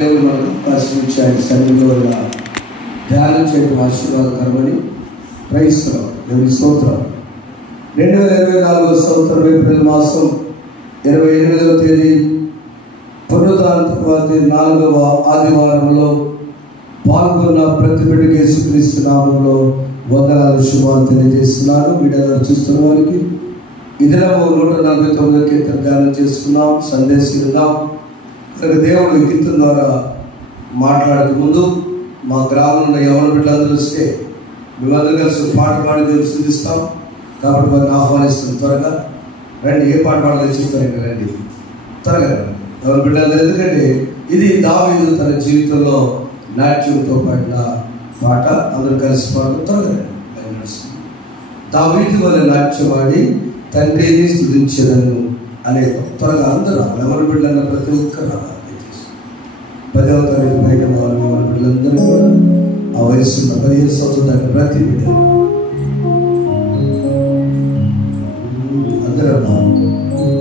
దేవుడు మనకు ఆశీర్వదించి ఆయన సన్నిధిలో ధ్యానం చేయడం ఆశీర్వాదకరమని క్రైస్తవం దేవుని స్తోత్రం. 2024 సంవత్సరం ఏప్రిల్ మాసం 28వ తేదీ పునరుద్ధాన తర్వాత 4వ ఆదివారంలో పాల్గొన్న ప్రతి బిడ్డకి యేసుక్రీస్తు నామములో వందనాలు శుభాలు తెలియజేస్తున్నాను. వీడియోలో చూస్తున్న వారికి ఇదిలో 149 కీర్తన ధ్యానం చేసుకున్నాం, సందేశిద్దాం. దేవుడు కీర్తన ద్వారా మాట్లాడక ముందు మా గ్రామంలో ఎవరి బిడ్డలందరూ వస్తే మేమందరూ కలిసి పాట పాడి దేవుడు స్తుతిస్తాం. కాబట్టి వారిని ఆహ్వానిస్తాం. త్వరగా రండి, ఏ పాట పాడాలో చెప్తాను, రండి త్వరగా ఎవరి బిడ్డలందరూ. ఎందుకంటే ఇది దావీదు తన జీవితంలో నాట్యంతో పాడిన పాట. అందరూ కలిసి పాడు, త్వరగా నడుస్తుంది. దావీదు వల్ల నాట్యం ఆడి తండ్రిని స్తుతించేదను అనే త్వరగా అందరూ ఎవరి బిడ్డలన్న ప్రతి ఒక్కరు రావాలి. 10వ తరగతి పైన వాళ్ళు ఎవరి బిడ్డలందరూ కూడా ఆ వయసున్న 15 సంవత్సరాల ప్రతి బిడ్డ అందరూ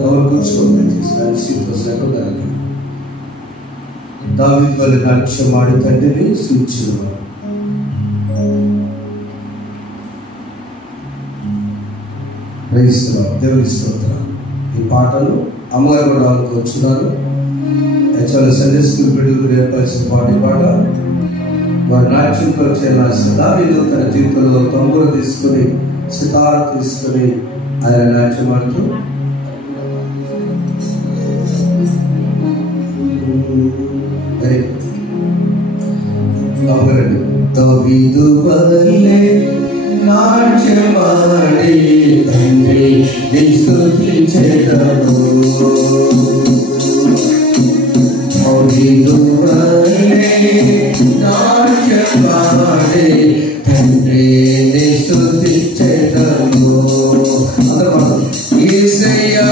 ఎవరు కూర్చోవాలి. దావీదు వల్ల నాట్యం ఆడి తండ్రిని స్తుతించేదను. దేవుని స్తోత్రం. ఈ పాటలు అమ్మగారు కూడా అనుకోవచ్చున్నారు. చాలా సండే స్కూల్ బిడ్డలు నేర్పాల్సిన పాట. వారు నాట్యంలో చేయాల్సిన దావీదు తన జీవితంలో తంబూర తీసుకొని సితార తీసుకొని ఆయన నాట్యం ఆడుతూ దావీదు వల్లే నాట్యమాడి తండ్రిని స్తుతించెదను. దావీదు వల్లే నాట్యమాడి తండ్రిని స్తుతించెదను. యేసయ్యా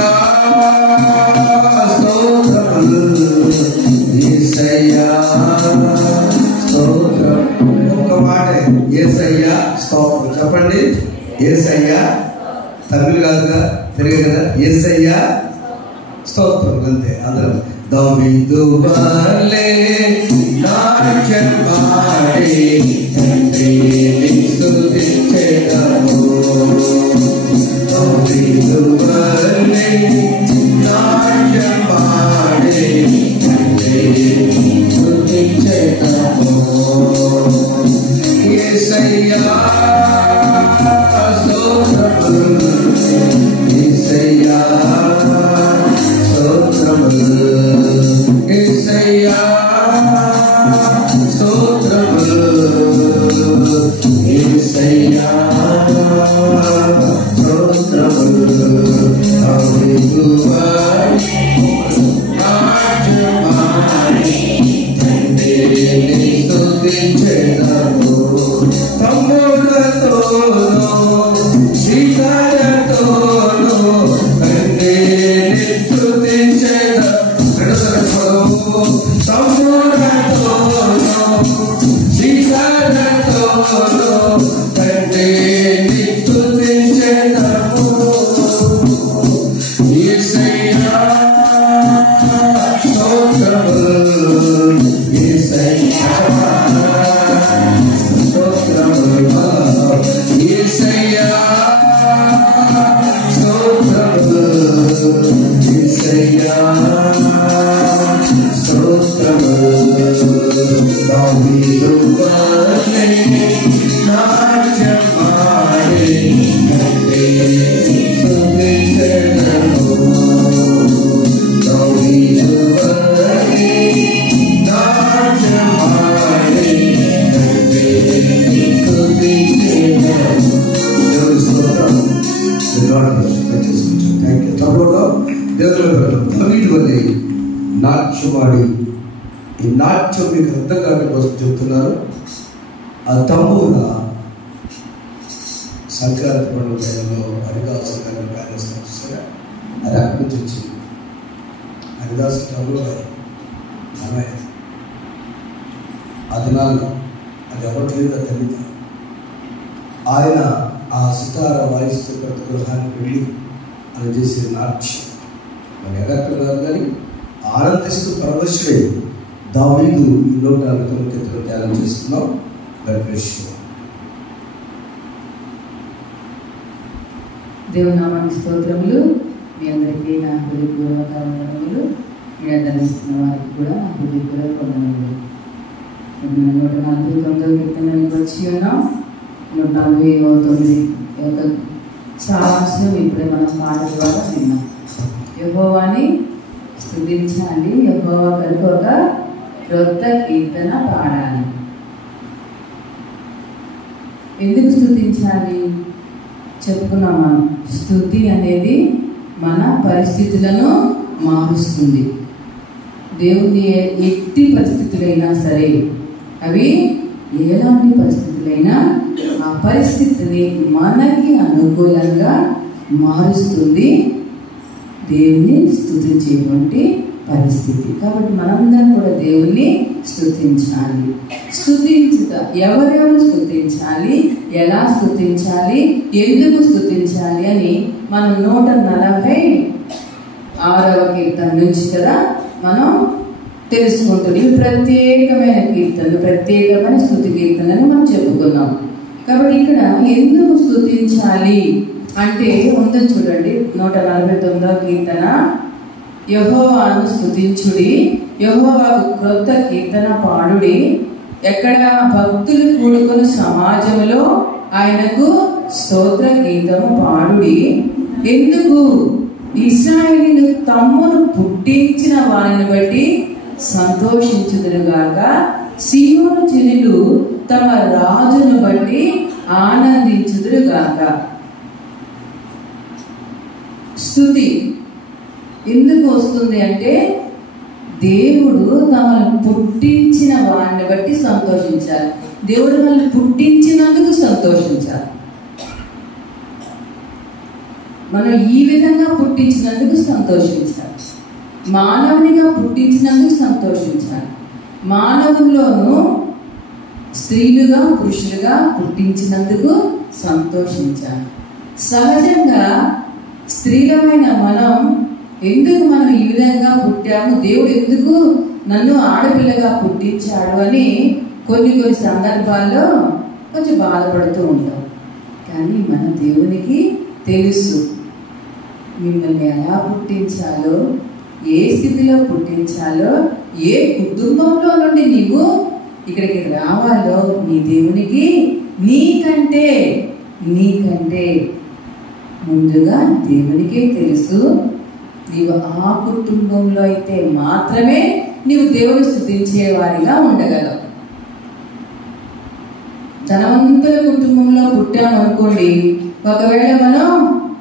స్తోత్రములు, యేసయ్యా స్తోత్రం. ఒక్క మాట, యేసయ్యా స్తోత్రం చెప్పండి. యేసయ్యా తమిళ కాదుగా, తెలుగు కదా. యేసయ్యా స్తోత్రం అంతే అందరం. దావీదు వల్లే నాట్యం ఆడి తండ్రిని స్తుతించెదను. దావీదు వల్లే నాట్యం ఆడి తండ్రిని స్తుతించెదను. యేసయ్యా స్తోత్రములు, యేసయ్యా స్తోత్రములు, యేసయ్యా స్తోత్రములు, యేసయ్యా స్తోత్రములు. దావీదు వల్లే నాట్యమాడి తండ్రిని స్తుతించెదను. తమ్ములతోను సీతాలతోను తండ్రిని స్తుతించెదను. తమ్ములతోను సీతాలతోను తండ్రిని స్తుతించెదను. యేసయ్యా స్తోత్రములు, యేసయ్యా స్తోత్రములు, యేసయ్యా స్తోత్రములు, యేసయ్యా స్తోత్రములు. దావీదు వల్లే నాట్యం ఆడి తండ్రిని స్తుతించెదను. దావీదు వల్లే నాట్యం ఆడి తండ్రిని స్తుతించెదను. దేవుని స్తోత్రం. దావీదు వల్లే నాట్యమాడి, ఈ నాట్యం మీకు అర్థం కావడం కోసం చెప్తున్నారు. ఆ తంబూర సంక్రాంతి పండుగ టైంలో హరిదాసు గారిని కార్యక్రమం చూసారా, అది అక్కడి నుంచి వచ్చింది. హరిదాసు టంలో అమ్మాయి ఆ దినాల్లో అది ఎవరు లేదా తెలియదు. ఆయన ఆ సితార వాయిస్తూ ప్రతి గృహానికి వెళ్ళి ఆయన చేసే నాట్యం మరి ఎక్కడ కానీ ఆనందిస్తూ పరవశుడే దావీదు ఈ 149 కీర్తన ధ్యానం చేస్తున్నాం. దేవుని నామానికి స్తోత్రములు. మీ అందరికీ నా హృదయపూర్వక వందనములు. మీరు ధరిస్తున్న వారికి కూడా నా హృదయపూర్వక వందనములు. 149 కీర్తనకి వచ్చి ఉన్నాం. 149 యొక్క సారాంశం ఇప్పుడే మనం పాట ద్వారా విన్నాం. యెహోవాని స్తుతించాలి, యెహోవా కొరకు ఒక క్రొత్త కీర్తన పాడాలి. ఎందుకు స్తుతించాలి చెప్పుకున్నాం మనం. స్తుతి అనేది మన పరిస్థితులను మారుస్తుంది. దేవుని ఎట్టి పరిస్థితులైనా సరే, అవి ఎలాంటి పరిస్థితులైనా ఆ పరిస్థితిని మనకి అనుకూలంగా మారుస్తుంది దేవుని స్తుతించేటువంటి పరిస్థితి. కాబట్టి మనందరం కూడా దేవుణ్ణి స్తుతించాలి. స్తుతించుట ఎవరెవరు స్తుతించాలి, ఎలా స్తుతించాలి, ఎందుకు స్తుతించాలి అని మనం 146వ కీర్తన నుంచి కదా మనం తెలుసుకుంటుంది. ఇవి ప్రత్యేకమైన కీర్తనలు, ప్రత్యేకమైన స్తుతి కీర్తనని మనం చెప్పుకున్నాం. కాబట్టి ఇక్కడ ఎందుకు స్తుతించాలి అంటే ఉందని చూడండి. 149వ కీర్తన, యెహోవాను స్తుతించుడి, యెహోవాకు క్రొత్త కీర్తన పాడుడి. ఎక్కడ భక్తులు కూడుకుని సమాజంలో ఆయనకు స్తోత్ర గీతము పాడుడి. ఎందుకు? ఇశ్రాయేలీయులు తమ్మును పుట్టించిన వారిని బట్టి సంతోషించుదురుగాక, సీయోను జనులు తమ రాజును బట్టి ఆనందించుదురుగాక. స్తుతి ఎందుకు వస్తుంది అంటే దేవుడు తమను పుట్టించిన వారిని బట్టి సంతోషించాలి. దేవుడు మనల్ని పుట్టించినందుకు సంతోషించాలి. మనం ఈ విధంగా పుట్టించినందుకు సంతోషించాలి. మానవునిగా పుట్టించినందుకు సంతోషించాలి. మానవుల్లోనూ స్త్రీలుగా పురుషులుగా పుట్టించినందుకు సంతోషించాలి. సహజంగా స్త్రీలమైన మనం ఎందుకు మనం ఈ విధంగా పుట్టాము, దేవుడు ఎందుకు నన్ను ఆడపిల్లగా పుట్టించాడు అని కొన్ని సందర్భాల్లో కొంచెం బాధపడుతూ ఉంటాం. కానీ మన దేవునికి తెలుసు మిమ్మల్ని ఎలా పుట్టించాలో, ఏ స్థితిలో పుట్టించాలో, ఏ కుటుంబంలో నుండి నీవు ఇక్కడికి రావాలో నీ దేవునికి నీకంటే ముందుగా దేవునికే తెలుసు. నీవు ఆ కుటుంబంలో అయితే మాత్రమే నీవు దేవుని స్తుతించే వారిగా ఉండగలవు. ధనవంతుల కుటుంబంలో పుట్టామనుకోండి, ఒకవేళ మనం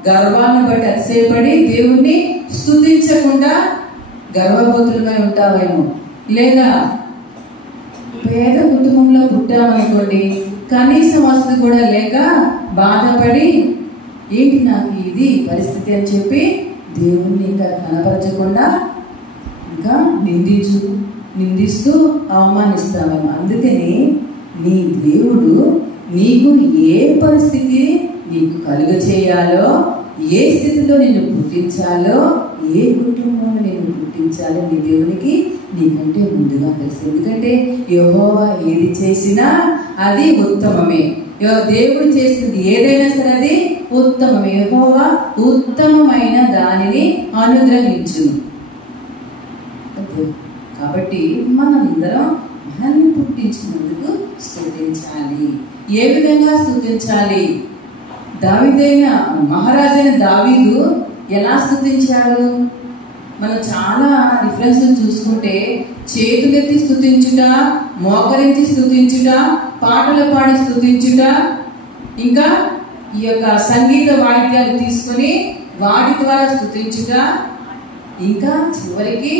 గర్వాన్ని బట్టి అతిశయపడి దేవుణ్ణి స్తుతించకుండా గర్వబోతులమై ఉంటామేమో. లేదా పేద కుటుంబంలో పుట్టామనుకోండి, కనీస వసతి కూడా లేక బాధపడి ఏంటి నాకు ఇది పరిస్థితి అని చెప్పి దేవుణ్ణి ఇంకా కనపరచకుండా ఇంకా నిందిస్తూ అవమానిస్తామేమో. అందుకని నీ దేవుడు నీకు ఏ పరిస్థితి నీకు కలుగ చేయాలో, ఏ స్థితిలో నిన్ను పుట్టించాలో, ఏ కుటుంబంలో నిన్ను పుట్టించాలో నీ దేవునికి నీకంటే ముందుగా తెలుసు. ఎందుకంటే యెహోవా ఏది చేసినా అది ఉత్తమమే. దేవుడు చేసినది ఏదైనా సరే అది ఉత్తమమే. యెహోవా ఉత్తమమైన దానిని అనుగ్రహించును. కాబట్టి మనందరం మనల్ని పుట్టించినందుకు స్తుతించాలి. ఏ విధంగా స్తుతించాలి? మహారాజైన దావీదు ఎలా స్తుతించాడు? మనం చాలా రిఫరెన్స్ చూసుకుంటే చేతులెత్తి స్తుతించుట, మోకరించి స్తుతించుట, పాటలు పాడి స్తుతించుట, ఇంకా ఈ యొక్క సంగీత వాయిద్యాలు తీసుకుని వాటి ద్వారా స్తుతించుట, ఇంకా చివరికి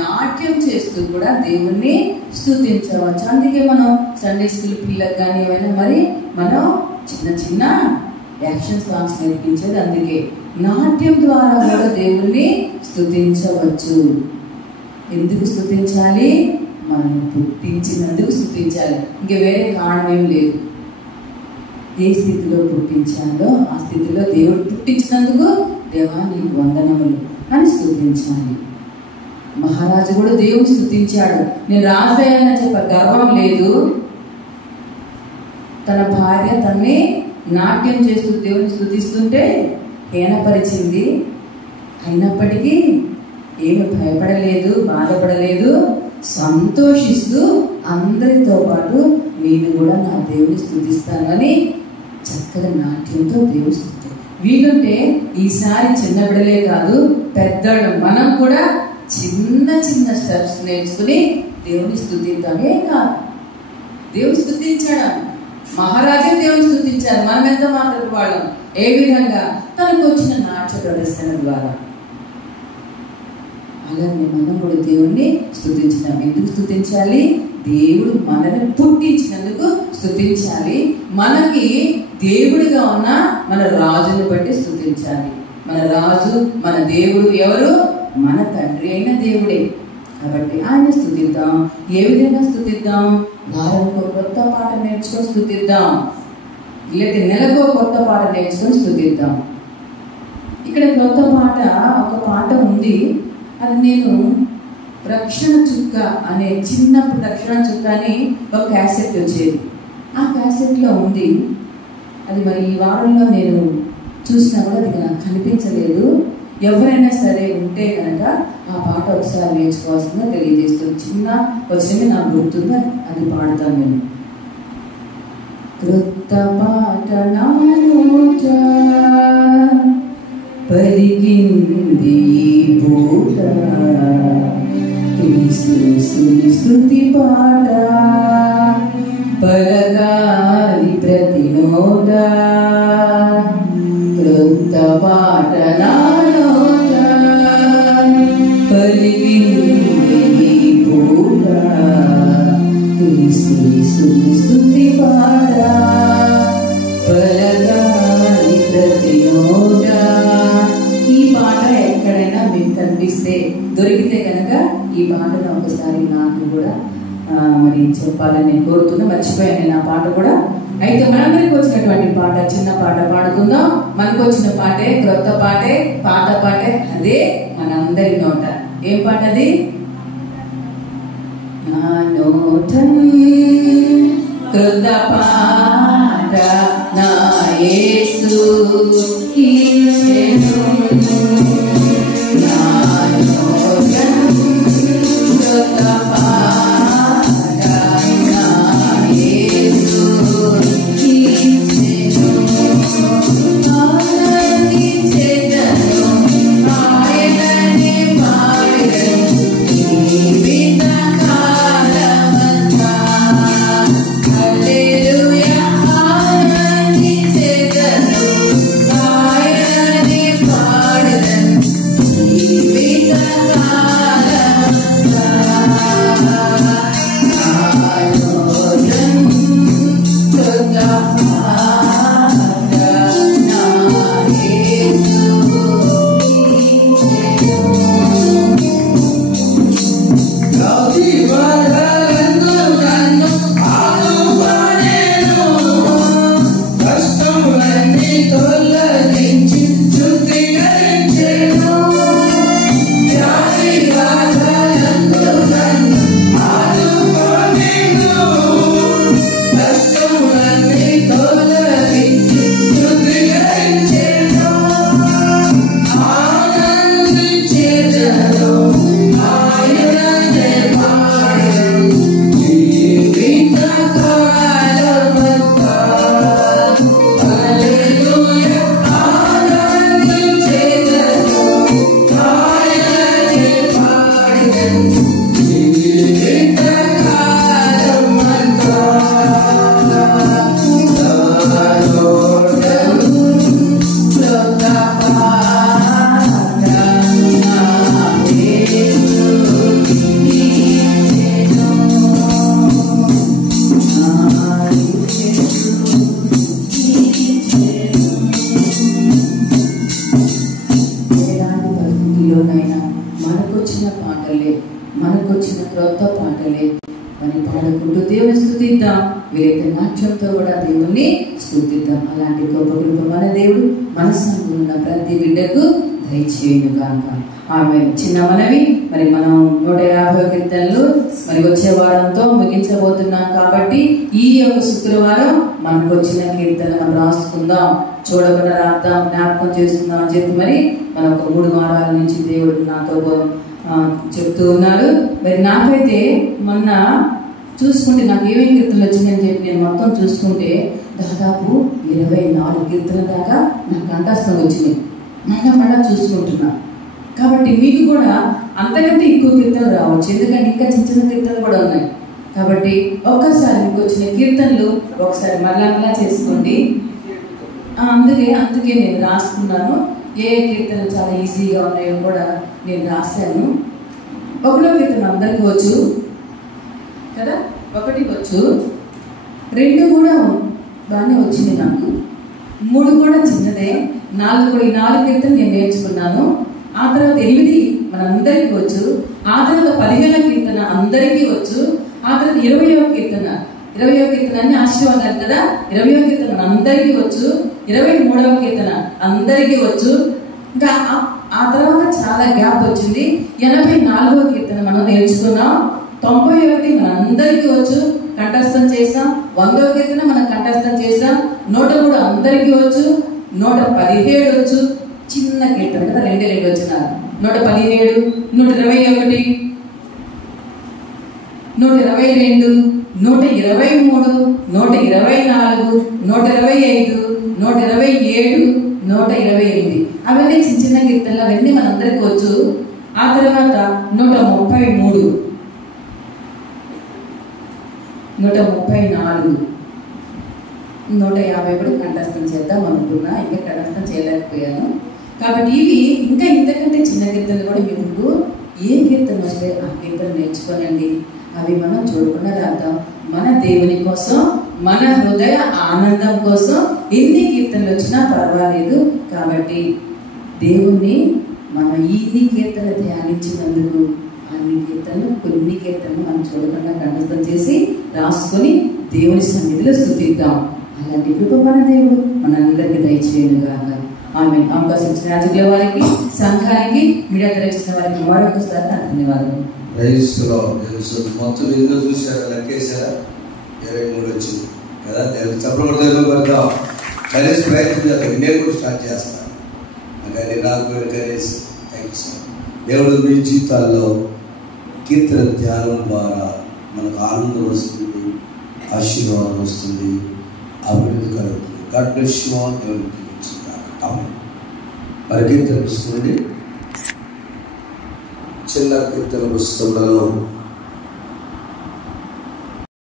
నాట్యం చేస్తూ కూడా దేవుణ్ణి స్తుతించవచ్చు. అందుకే మనం సండే స్కూల్ పిల్లలకు కానీ ఏమైనా మరి మనం చిన్న యాక్షన్ సాంగ్స్ నేర్పించేది. అందుకే నాట్యం ద్వారా కూడా దేవుణ్ణి స్తుతించవచ్చు. ఎందుకు స్తుతించాలి? మనం పుట్టించినందుకు స్తుతించాలి. ఇంక వేరే కారణం ఏం లేదు. ఏ స్థితిలో పుట్టించాలో ఆ స్థితిలో దేవుడు పుట్టించినందుకు దేవా నీకు వందనములు అని స్తుతించాలి. మహారాజు కూడా దేవుని స్తుతించాడు. నేను రాజయ్యానని చెప్ప గర్వం లేదు. తన భార్య తన్ని నాట్యం చేస్తూ దేవుని స్తుతిస్తుంటే హీనపరిచింది. అయినప్పటికీ ఏమి భయపడలేదు, బాధపడలేదు, సంతోషిస్తూ అందరితో పాటు నేను కూడా నా దేవుని స్తుతిస్తాను అని చక్కగా నాట్యంతో దేవుని స్తుతి. వీలుంటే ఈసారి చిన్న బిడలే కాదు, పెద్దవాళ్ళు మనం కూడా చిన్న చిన్న స్టెప్స్ నేర్చుకుని దేవుని స్తుతిద్దామే కాదు. దేవుని స్తుతించాడు, మహారాజే దేవుని స్తుతించారు. మనం ఎంత మాట్లాడు వాళ్ళం. ఏ విధంగా? తనకు వచ్చిన నాట్య ప్రదర్శన ద్వారా. అలాగే మనం కూడా దేవుణ్ణి స్తుతించినాం. ఎందుకు స్తుతించాలి? దేవుడు మనల్ని పుట్టించినందుకు స్తుతించాలి. మనకి దేవుడిగా ఉన్న మన రాజుని బట్టి స్తుతించాలి. మన రాజు, మన దేవుడు ఎవరు? మన తండ్రి అయిన దేవుడే. కాబట్టి ఆయన స్తుతిద్దాం. ఏ విధంగా స్తుతిద్దాం? వారానికి కొత్త పాట నేర్చుకొని స్తుతిద్దాం, లేదా నెలకు కొత్త పాట నేర్చుకొని స్తుతిద్దాం. ఇక్కడ కొత్త పాట, ఒక పాట ఉంది. అది నేను రక్షణ చుక్క అనే చిన్నప్పుడు రక్షణ చుక్క అని ఒక క్యాసెట్ వచ్చేది. ఆ క్యాసెట్లో ఉంది. అది మరి ఈ వారంలో నేను చూసినా కూడా అది నాకు కనిపించలేదు. ఎవరైనా సరే ఉంటే కనుక ఆ పాట ఒకసారి నేర్చుకోవాల్సిందిగా తెలియజేస్తుంది. చిన్న వచ్చిన నాకు గుర్తుంది, అది పాడతాను నేను. క్రొత్త పాట నా నోట పలికింది పూట, క్రీస్తుని స్తుతి పాట పలకాలి ప్రతి నోట. క్రొత్త పాట నా నోట పలికింది పూట, క్రీస్తుని స్తుతి పాట పలకాలి ప్రతి నోట. ఈ పాట ఎక్కడైనా మీకు కనిపిస్తే, దొరికితే కనుక ఈ పాటను ఒకసారి నాకు కూడా మరి చెప్పాలని నేను కోరుతున్నా. మర్చిపోయాను నేను ఆ పాట కూడా. అయితే మనందరికి వచ్చినటువంటి పాట, చిన్న పాట పాడుకుందాం. మనకు వచ్చిన పాటే, క్రొత్త పాటే, పాత పాటే, అదే మనందరి నోట. ఏం పాట అది? నా నోట క్రొత్త పాట నా యేసు ఇచ్చెను. నా నోట క్రొత్త పాట నా యేసు ఇచ్చెను. ఆనందించెదను, ఆయననే పాడెదను జీవిత కాలమంతా. హల్లెలూయా, ఆనందించెదను, ఆయననే పాడెదను జీవిత కాలమంతా. మనకొచ్చిన క్రొత్త పాటలే మరి పాడుకుంటూ దేవుని స్తుతిద్దాం. వీలైతే నాట్యంతో కూడా దేవుణ్ణి స్తుతిద్దాం. అలాంటి గొప్ప కృప మన దేవుడు మన సంఘంలో ఉన్న ప్రతి బిడ్డకు దయచేయును గాక. ఆమె చిన్న మనవి. మరి మనం 150 కీర్తనలు మరి వచ్చే వారంతో ముగించబోతున్నాం కాబట్టి ఈ యొక్క శుక్రవారం మనకు వచ్చిన కీర్తనలు మనం రాసుకుందాం, చూడకుండా రాద్దాం, జ్ఞాపకం చేస్తున్నాం అని చెప్పి మరి మన ఒక 3 వారాల నుంచి దేవుడు నాతో చెప్తూ ఉన్నారు. మరి నాకైతే మొన్న చూసుకుంటే నాకు ఏమేమి కీర్తనలు వచ్చిందని చెప్పి నేను మొత్తం చూసుకుంటే దాదాపు 24 కీర్తనల దాకా నాకు కంఠస్థం వచ్చింది. మళ్ళా చూసుకుంటున్నా. కాబట్టి మీకు కూడా అంతకంటే ఎక్కువ కీర్తనలు రావచ్చు, ఎందుకంటే ఇంకా చిన్న చిన్న కీర్తనలు కూడా ఉన్నాయి. కాబట్టి ఒక్కసారి మీకు వచ్చిన కీర్తనలు ఒకసారి మళ్ళా చేసుకోండి. అందుకే నేను రాసుకున్నాను. ఏ కీర్తనలు చాలా ఈజీగా ఉన్నాయో కూడా నేను రాశాను. 1వ కీర్తన అందరికీ వచ్చు కదా, 1 వచ్చు, 2 కూడా బాగానే వచ్చింది నాకు, 3 కూడా చిన్నదే, 4 కీర్తన నేను నేర్చుకున్నాను. ఆ తర్వాత 8 మనందరికీ వచ్చు. ఆ తర్వాత 15వ కీర్తన అందరికీ వచ్చు. ఆ తర్వాత 20వ కీర్తన అన్ని ఆశీర్వాదాలు కదా, 20వ కీర్తన అందరికీ వచ్చు. 23వ కీర్తన అందరికీ వచ్చు. ఇంకా ఆ తర్వాత చాలా గ్యాప్ వచ్చింది. 84వ కీర్తన మనం నేర్చుకున్నాం. 91 మనందరికీ వచ్చు, కంఠస్థం చేస్తాం. 100వ కీర్తన మనం కంఠస్థం చేస్తాం. 103 అందరికీ వచ్చు. 117 వచ్చు, చిన్న కీర్తన కదా, 2 వచ్చినారు. 117, 121, 122, 123, 124, 125, 127, 128 అవన్నీ చిన్న చిన్న కీర్తనలు, అవన్నీ మనందరికీ వచ్చు. ఆ తర్వాత 133, 134, 150 కూడా కంఠస్థం చేద్దాం అనుకున్నా, ఇంకా కంఠస్థం చేయలేకపోయాను. కాబట్టి ఇవి ఇంకా ఇంతకంటే చిన్న కీర్తనలు కూడా మీకు ఏ కీర్తన వస్తే ఆ కీర్తన నేర్చుకోనండి. అవి మనం చూడకుండా రాద్దాం. మన దేవుని కోసం, మన హృదయ ఆనందం కోసం ఎన్ని కీర్తనలు వచ్చినా పర్వాలేదు. కాబట్టి దేవుణ్ణి మనం ఇన్ని కీర్తనలు ధ్యానించినందుకు కొన్ని కీర్తనలు మనం చూడకుండా కంఠస్థం చేసి రాసుకొని దేవుని సన్నిధిలో స్తుతిద్దాం. అలాంటి కృప మన దేవుడు మనందరికీ దయచేయను గాక. ఆమె అవకాశం ఇచ్చిన రాజకీయ వారికి, సంఘానికి, మీడియా ఇచ్చిన వారికి మరొకసారి ధన్యవాదాలు. మొత్తం ఎందులో చూసారా, లెక్కేసారా? 23 వచ్చింది కదా. చెప్పడం పడతాం, కనీసం ప్రయత్నం చేద్దాం. నేను కూడా స్టార్ట్ చేస్తాను. కానీ రాకపోయిన కనీసం దేవుడు మీ జీవితాల్లో కీర్తన ధ్యానం ద్వారా మనకు ఆనందం వస్తుంది, ఆశీర్వాదం వస్తుంది, అభివృద్ధి కలుగుతుంది. God bless you all. దేవుడికి మరి కీర్తన పుస్తకండి, చిన్న కీర్తన పుస్తకంలో